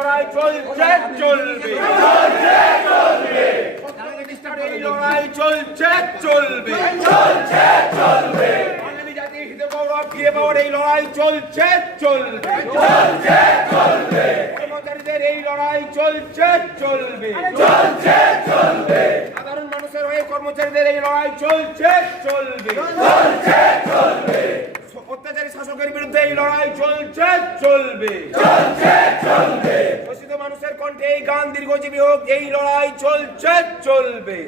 লড়াই চলছে চলবে এই লড়াই চলছে চলবে বাঙালি জাতির হিতে গৌরব ফিরে পাওয়ার এই লড়াই চলছে চলবে কর্মচারীদের এই লড়াই চলছে চলবে সাধারণ মানুষের হয়ে কর্মচারীদের এই লড়াই চলছে চলবে অত্যাচারী শাসকের বিরুদ্ধে এই লড়াই চলছে চলবে শোষিত মানুষের কণ্ঠে এই গান দীর্ঘজীবী হোক এই লড়াই চলছে চলবে